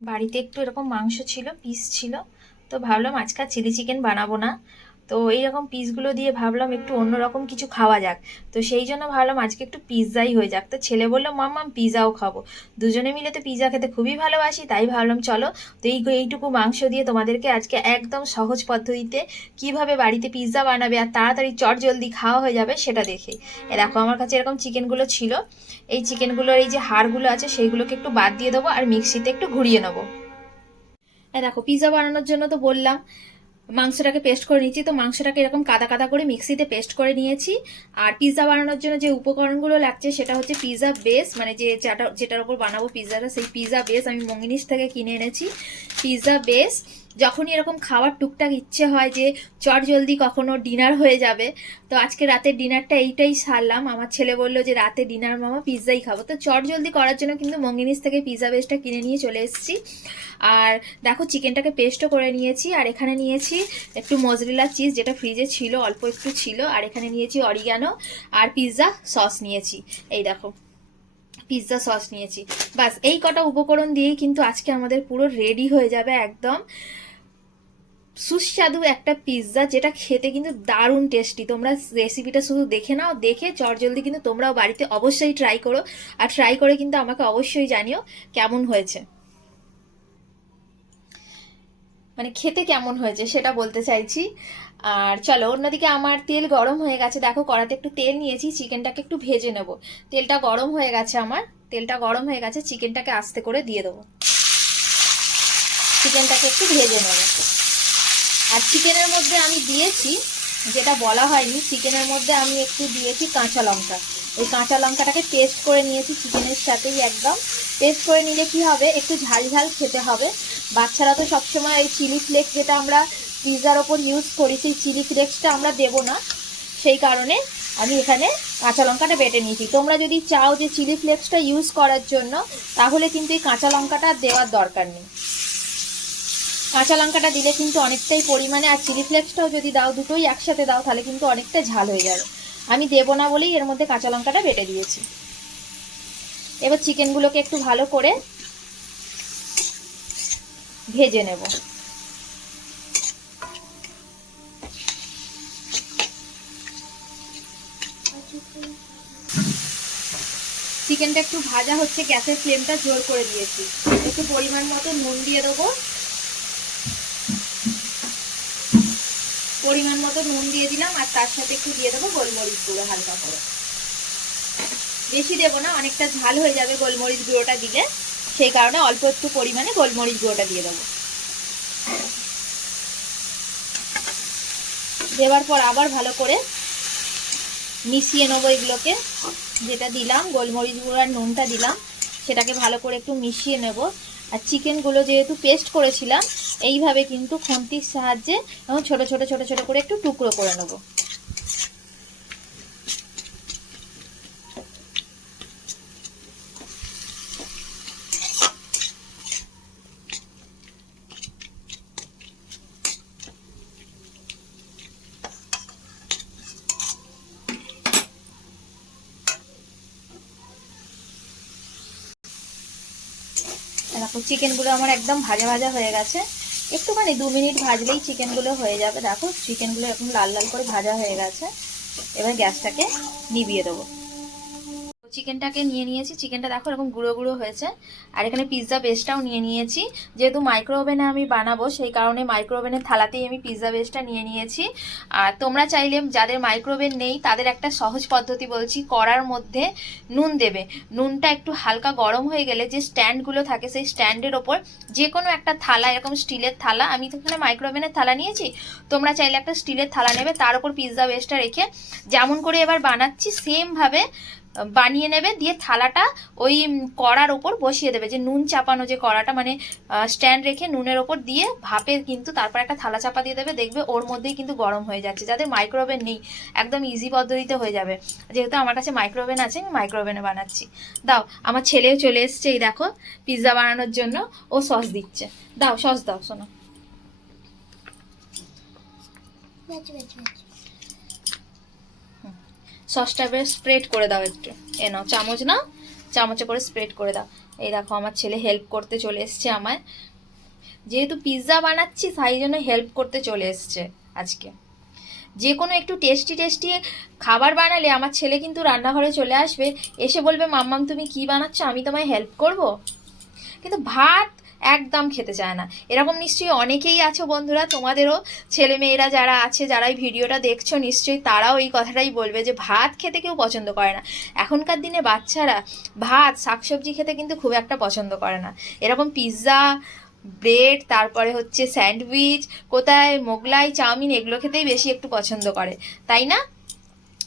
বাড়িতে একটু এরকম মাংস ছিল পিস ছিল তো ভাবলাম আজকে চিলি চিকেন বানাবো না। তো এইরকম পিসগুলো দিয়ে ভাবলাম একটু অন্যরকম কিছু খাওয়া যাক। তো সেই জন্য ভাবলাম আজকে একটু পিৎজাই হয়ে যাক। তো ছেলে বলল মাম্মাম পিৎজাও খাব। দুজনে মিলে তো পিৎজা খেতে খুবই ভালোবাসি, তাই ভাবলাম, চলো, তো এই এইটুকু মাংস দিয়ে তোমাদেরকে আজকে একদম সহজ পদ্ধতিতে কীভাবে বাড়িতে পিৎজা বানাবে আর তাড়াতাড়ি চট জলদি খাওয়া হয়ে যাবে সেটা দেখে। এ দেখো, আমার কাছে এরকম চিকেনগুলো ছিল। এই চিকেনগুলোর এই যে হাড়গুলো আছে, সেইগুলোকে একটু বাদ দিয়ে দেবো আর মিক্সিতে একটু ঘুরিয়ে নেব। দেখো পিৎজা বানানোর জন্য তো বললাম মাংসটাকে পেস্ট করে নিয়েছি। তো মাংসটাকে এরকম কাদা কাদা করে মিক্সিতে পেস্ট করে নিয়েছি। আর পিৎজা বানানোর জন্য যে উপকরণগুলো লাগছে, সেটা হচ্ছে পিৎজা বেস মানে যে যেটা যেটার উপর বানাবো পিৎজাটা সেই পিৎজা বেস আমি মঙ্গিনিস থেকে কিনে এনেছি। পিৎজা বেস যখনই এরকম খাওয়ার টুকটাক ইচ্ছে হয় যে, চট জলদি কখনো ডিনার হয়ে যাবে, তো আজকে রাতের ডিনারটা এইটাই সারলাম। আমার ছেলে বলল যে, রাতে ডিনার মামা পিৎজাই খাব। তো চট জলদি করার জন্য কিন্তু মঙ্গিনিস থেকে পিৎজা বেসটা কিনে নিয়ে চলে এসেছি। আর দেখো চিকেনটাকে পেস্টও করে নিয়েছি। আর এখানে নিয়েছি একটু মজরিলা চিজ যেটা ফ্রিজে ছিল, অল্প একটু ছিল। আর এখানে নিয়েছি অরিগানো আর পিৎজা সস নিয়েছি। এই দেখো পিৎজা সস নিয়েছি। বাস, এই কটা উপকরণ দিয়েই কিন্তু আজকে আমাদের পুরো রেডি হয়ে যাবে একদম। সুস্বাদু একটা পিৎজা যেটা খেতে কিন্তু দারুণ টেস্টি তোমরা রেসিপিটা শুধু দেখে নাও, দেখে চটজলদি কিন্তু তোমরাও বাড়িতে অবশ্যই ট্রাই করো। আর ট্রাই করে কিন্তু আমাকে অবশ্যই জানিও কেমন হয়েছে। মানে খেতে কেমন হয়েছে সেটা বলতে চাইছি। আর চলো, অন্যদিকে আমার তেল গরম হয়ে গেছে। দেখো, কড়াতে একটু তেল নিয়েছি, চিকেনটাকে একটু ভেজে নেব। তেলটা গরম হয়ে গেছে আমার। তেলটা গরম হয়ে গেছে, চিকেনটাকে আস্তে করে দিয়ে দেবো। চিকেনটাকে একটু ভেজে নেব। আর চিকেনের মধ্যে আমি দিয়েছি, যেটা বলা হয়নি, চিকেনের মধ্যে আমি একটু দিয়েছি কাঁচা লঙ্কা। ওই কাঁচা লঙ্কাটাকে পেস্ট করে নিয়েছি চিকেনের সাথেই একদম। পেস্ট করে নিলে কি হবে? একটু ঝাল ঝাল খেতে হবে। বাচ্চারা তো সবসময় ওই চিলি ফ্লেক্স যেটা আমরা পিৎজার ওপর ইউজ করি, সেই চিলি ফ্লেক্সটা আমরা দেবো না। সেই কারণে আমি এখানে কাঁচা লঙ্কাটা বেটে নিয়েছি। তোমরা যদি চাও যে চিলি ফ্লেক্সটা ইউজ করার জন্য, তাহলে কিন্তু এই কাঁচা লঙ্কাটা দেওয়ার দরকার নেই। কাঁচা লঙ্কাটা দিলে কিন্তু অনেকটাই পরিমাণে, আর চিলি ফ্লেক্সটাও যদি দাও দুটোই একসাথে দাও, তাহলে কিন্তু অনেকটা ঝাল হয়ে যাবে। আমি দেবো না বলেই এর মধ্যে কাঁচা লঙ্কাটা বেটে দিয়েছি। এবার চিকেনগুলোকে একটু ভালো করে ভেজে নেব। চিকেনটা একটু ভাজা হচ্ছে, গ্যাসের ফ্লেমটা জোর করে দিয়েছি। একটু পরিমাণ মতো নুন দিয়ে দেবো। পরিমাণ মতো নুন দিয়ে দিলাম আর তার সাথে একটু দিয়ে দেবো গোলমরিচ গুঁড়ো হালকা করে। বেশি দেবো না, অনেকটা ঝাল হয়ে যাবে গোলমরিচ গুঁড়োটা দিলে। সেই কারণে অল্প একটু পরিমাণে গোলমরিচ গুঁড়োটা দিয়ে দেবো। দেওয়ার পর আবার ভালো করে মিশিয়ে নেব এগুলোকে। যেটা দিলাম, গোলমরিচ গুঁড়ো আর নুনটা দিলাম, সেটাকে ভালো করে একটু মিশিয়ে নেব। আর চিকেনগুলো যেহেতু পেস্ট করেছিলাম, এইভাবে কিন্তু খুন্তির সাহায্যে, এবং ছোট ছোট ছোট ছোট করে একটু টুকরো করে নেব। চিকেনগুলো আমার একদম ভাজা ভাজা হয়ে গেছে। একটুখানি দু মিনিট ভাজলেই চিকেনগুলো হয়ে যাবে। দেখো, চিকেনগুলো এরকম লাল লাল করে ভাজা হয়ে গেছে। এবার গ্যাসটাকে নিভিয়ে দেবো। চিকেনটাকে নিয়ে নিয়েছি। চিকেনটা দেখো এরকম গুঁড়ো গুঁড়ো হয়েছে। আর এখানে পিৎজা বেসটাও নিয়ে নিয়েছি। যেহেতু মাইক্রো ওভেনে আমি বানাবো, সেই কারণে মাইক্রো ওভেনের থালাতেই আমি পিৎজা বেসটা নিয়ে নিয়েছি। আর তোমরা চাইলে যাদের মাইক্রো ওভেন নেই, তাদের একটা সহজ পদ্ধতি বলছি, কড়ার মধ্যে নুন দেবে। নুনটা একটু হালকা গরম হয়ে গেলে যে স্ট্যান্ডগুলো থাকে, সেই স্ট্যান্ডের ওপর যে কোনো একটা থালা, এরকম স্টিলের থালা, আমি তো এখানে মাইক্রো ওভেনের থালা নিয়েছি। তোমরা চাইলে একটা স্টিলের থালা নেবে, তার উপর পিৎজা বেসটা রেখে যেমন করে এবার বানাচ্ছি সেমভাবে বানিয়ে নেবে, দিয়ে থালাটা ওই কড়ার ওপর বসিয়ে দেবে। যে নুন চাপানো যে কড়াটা মানে স্ট্যান্ড রেখে নুনের ওপর দিয়ে ভাপে কিন্তু তারপর একটা থালা চাপা দিয়ে দেবে। দেখবে ওর মধ্যেই কিন্তু গরম হয়ে যাচ্ছে। যাদের মাইক্রোওভেন নেই, একদম ইজি পদ্ধতিতে হয়ে যাবে। যেহেতু আমার কাছে মাইক্রোওভেন আছে, আমি মাইক্রোওভেনে বানাচ্ছি। দাও, আমার ছেলেও চলে এসছে, এই দেখো পিৎজা বানানোর জন্য। ও সস দিচ্ছে। দাও সস দাও, শোনো। সসটা বেশ স্প্রেড করে দাও একটু। এ নাও, চামচ নাও চামচে করে স্প্রেড করে দাও। এই দেখো, আমার ছেলে হেল্প করতে চলে এসছে আমায়। যেহেতু পিৎজা বানাচ্ছি, তাই জন্য হেল্প করতে চলে এসছে আজকে। যে কোনো একটু টেস্টি টেস্টি খাবার বানালে আমার ছেলে কিন্তু রান্নাঘরে চলে আসবে। এসে বলবে, মাম্মাম, তুমি কি বানাচ্ছ? আমি তোমায় হেল্প করব? কিন্তু ভাত একদম খেতে চায় না। এরকম নিশ্চয়ই অনেকেই আছো বন্ধুরা, তোমাদেরও ছেলে মেয়েরা যারা আছে, যারা এই ভিডিওটা দেখছ, নিশ্চয়ই তারাও এই কথাটাই বলবে যে ভাত খেতে কেউ পছন্দ করে না। এখনকার দিনে বাচ্চারা ভাত, শাকসবজি খেতে কিন্তু খুব একটা পছন্দ করে না। এরকম পিৎজা, ব্রেড, তারপরে হচ্ছে স্যান্ডউইচ, কোথায় মোগলাই, চাউমিন, এগুলো খেতেই বেশি একটু পছন্দ করে। তাই না?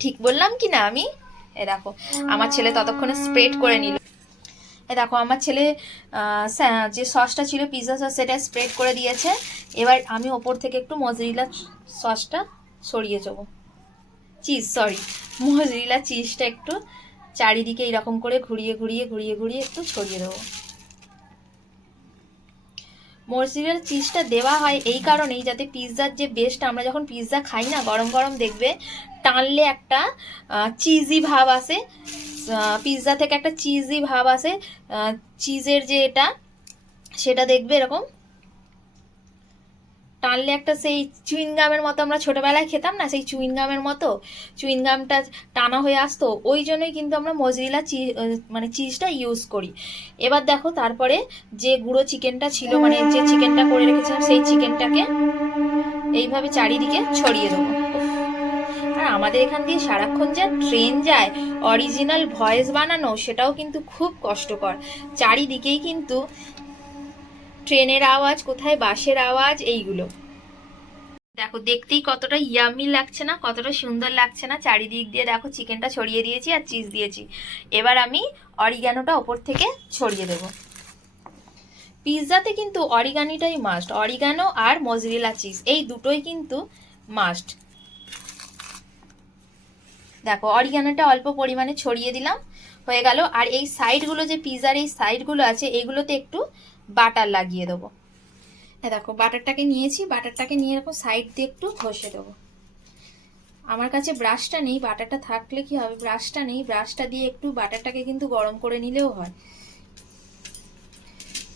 ঠিক বললাম কি না আমি? এ দেখো, আমার ছেলে ততক্ষণে স্প্রেড করে নিল। এ দেখো, আমার ছেলে যে সসটা ছিল পিৎজা সস সেটা স্প্রেড করে দিয়েছে। এবার আমি ওপর থেকে একটু মজরিলা সসটা সরিয়ে যাব চিজ সরি মজরিলা চিজটা একটু চারিদিকে এরকম করে ঘুরিয়ে ঘুরিয়ে ঘুরিয়ে ঘুরিয়ে একটু ছড়িয়ে দেবো। মজরিলার চিজটা দেওয়া হয় এই কারণেই যাতে পিৎজার যে বেস্টটা আমরা যখন পিৎজা খাই না, গরম গরম দেখবে টানলে একটা চিজি ভাব আসে। পিৎজা থেকে একটা চিজি ভাব আসে। চিজের যে এটা, সেটা দেখবে এরকম টানলে একটা সেই চুইনগামের মতো আমরা ছোটবেলায় খেতাম না? সেই চুইনগামের মতো? চুইনগামটা টানা হয়ে আসতো? ওই জন্যই কিন্তু আমরা মজরিলা চিজ মানে চিজটা ইউজ করি। এবার দেখো তারপরে যে গুঁড়ো চিকেনটা ছিল মানে যে চিকেনটা করে রেখেছিলাম, সেই চিকেনটাকে এইভাবে চারিদিকে ছড়িয়ে দেবো। আর আমাদের এখান দিয়ে সারাক্ষণ যা ট্রেন যায় অরিজিনাল ভয়েস বানানো, সেটাও কিন্তু খুব কষ্টকর। চারিদিকেই কিন্তু ট্রেনের আওয়াজ, কোথায় বাসের আওয়াজ, এইগুলো। দেখো, দেখতেই কতটা ইয়ামি লাগছে না, কতটা সুন্দর লাগছে না। চারিদিক দিয়ে দেখো চিকেনটা ছড়িয়ে দিয়েছি আর চিজ দিয়েছি। এবার আমি অরিগ্যানোটা ওপর থেকে ছড়িয়ে দেবো। পিৎজাতে কিন্তু অরিগানিটাই মাস্ট অরিগানো আর মজরিলা চিজ এই দুটোই কিন্তু মাস্ট দেখো অরিগানোটা অল্প পরিমাণে ছড়িয়ে দিলাম, হয়ে গেল। আর এই সাইডগুলো যে পিৎজার এই সাইডগুলো আছে, এইগুলোতে একটু বাটার লাগিয়ে দেবো। হ্যাঁ দেখো, বাটারটাকে নিয়েছি, বাটারটাকে নিয়ে এরকম সাইড দিয়ে একটু ঘষে দেবো। আমার কাছে ব্রাশটা নেই, বাটারটা থাকলে কি হবে? ব্রাশটা নেই ব্রাশটা দিয়ে একটু বাটারটাকে কিন্তু গরম করে নিলেও হয়।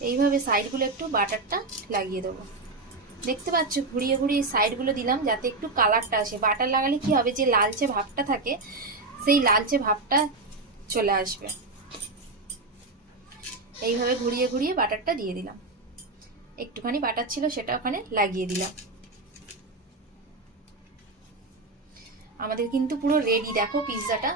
এইভাবে সাইডগুলো একটু বাটারটা লাগিয়ে দেবো। দেখতে পাচ্ছ, ঘুরিয়ে ঘুরিয়ে সাইডগুলো দিলাম যাতে একটু কালারটা আসে। বাটার লাগালে কি হবে? যে লালচে ভাবটা থাকে, সেই লালচে ভাবটা চলে আসবে। এইভাবে ঘুরিয়ে ঘুরিয়ে বাটারটা দিয়ে দিলাম। একটুখানি বাটার ছিল, সেটা ওখানে লাগিয়ে দিলাম। আমাদের কিন্তু পুরো রেডি দেখো পিৎজাটা।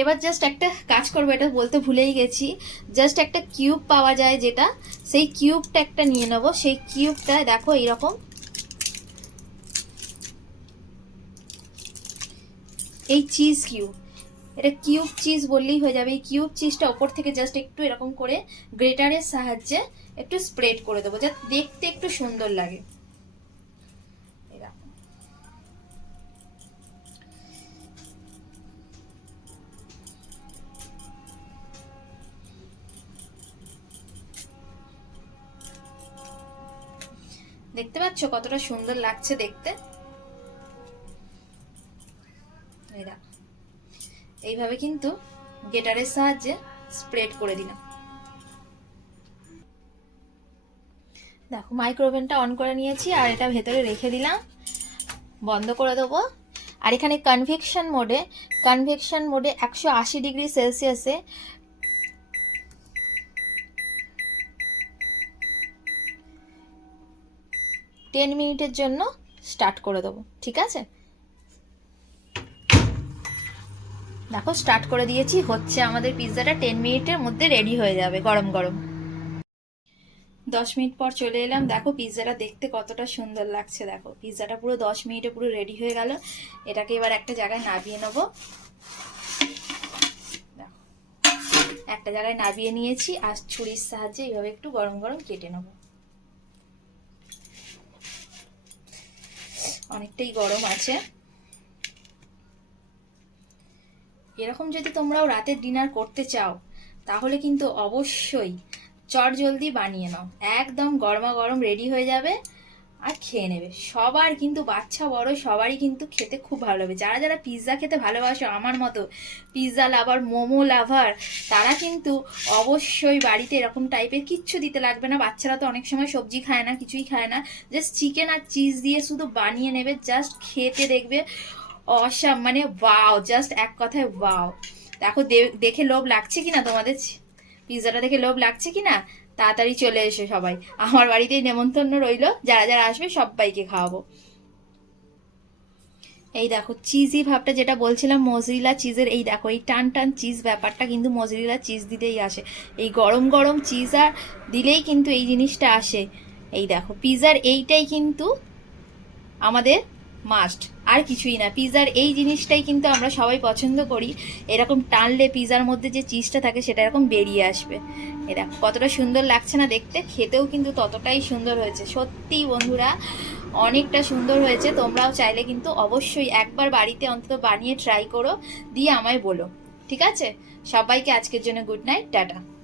এবার জাস্ট একটা কাজ করব, এটা বলতে ভুলেই গেছি। জাস্ট একটা কিউব পাওয়া যায় যেটা, সেই কিউবটা একটা নিয়ে নেব। সেই কিউবটা দেখো এইরকম এই চিজ কিউব এটা কিউব চিজ বললেই হয়ে যাবে। এই কিউব চিজটা ওপর থেকে জাস্ট একটু এরকম করে গ্রেটারের সাহায্যে একটু স্প্রেড করে দেবো। যাতে দেখতে একটু সুন্দর লাগে। দেখতে পাচ্ছ কতটা সুন্দর লাগছে দেখতে? দেখো এইভাবে কিন্তু গেটারের সাহায্যে স্প্রেড করে দিলাম। দেখো মাইক্রোওভেনটা অন করে নিয়েছি আর এটা ভেতরে রেখে দিলাম। বন্ধ করে দেবো। আর এখানে কনভেকশন মোডে কনভেকশন মোডে একশো আশি ডিগ্রি সেলসিয়াসে টেন মিনিটের জন্য স্টার্ট করে দেবো। ঠিক আছে? দেখো স্টার্ট করে দিয়েছি। হচ্ছে আমাদের পিৎজাটা টেন মিনিটের মধ্যে রেডি হয়ে যাবে, গরম গরম। দশ মিনিট পর চলে এলাম। দেখো পিৎজাটা দেখতে কতটা সুন্দর লাগছে, দেখো। পিৎজাটা পুরো দশ মিনিটে পুরো রেডি হয়ে গেল। এটাকে এবার একটা জায়গায় নাবিয়ে নেব। একটা জায়গায় নাবিয়ে নিয়েছি আর ছুরির সাহায্যে এইভাবে একটু গরম গরম কেটে নেব। অনেকটাই গরম আছে। এরকম যদি তোমরাও রাতের ডিনার করতে চাও, তাহলে কিন্তু অবশ্যই চট জলদি বানিয়ে নাও। একদম গরমা গরম রেডি হয়ে যাবে আর খেয়ে নেবে। সবার কিন্তু, বাচ্চা, বড়, সবারই কিন্তু খেতে খুব ভালো লাগবে যারা যারা পিৎজা খেতে ভালোবাসো, আমার মতো পিৎজা লাভার মোমো লাভার তারা কিন্তু অবশ্যই বাড়িতে এরকম টাইপের কিচ্ছু দিতে লাগবে না। বাচ্চারা তো অনেক সময় সবজি খায় না, কিছুই খায় না। জাস্ট চিকেন আর চিজ দিয়ে শুধু বানিয়ে নেবে জাস্ট খেতে দেখবে। অসাম মানে ওয়াও জাস্ট এক কথায় ওয়াও দেখো দেখে লোভ লাগছে কিনা তোমাদের? পিৎজাটা দেখে লোভ লাগছে কিনা? তাড়াতাড়ি চলে এসো সবাই। আমার বাড়িতেই নেমন্তন্ন রইল। যারা যারা আসবে সবাইকে খাওয়াবো। এই দেখো চিজি ভাবটা যেটা বলছিলাম মজরিলা চিজের এই দেখো, এই টান টান চিজ ব্যাপারটা কিন্তু মজরিলা চিজ দিতেই আসে। এই গরম গরম চিজ আর দিলেই কিন্তু এই জিনিসটা আসে। এই দেখো পিজার এইটাই কিন্তু আমাদের মাস্ট আর কিছুই না। পিজার এই জিনিসটাই কিন্তু আমরা সবাই পছন্দ করি। এরকম টানলে পিজার মধ্যে যে চিজটা থাকে, সেটা এরকম বেরিয়ে আসবে। এ দেখো, কতটা সুন্দর লাগছে না দেখতে? খেতেও কিন্তু ততটাই সুন্দর হয়েছে। সত্যি বন্ধুরা, অনেকটা সুন্দর হয়েছে। তোমরাও চাইলে কিন্তু অবশ্যই একবার বাড়িতে অন্তত বানিয়ে ট্রাই করো, দিয়ে আমায় বলো। ঠিক আছে? সবাইকে আজকের জন্য গুড নাইট টাটা।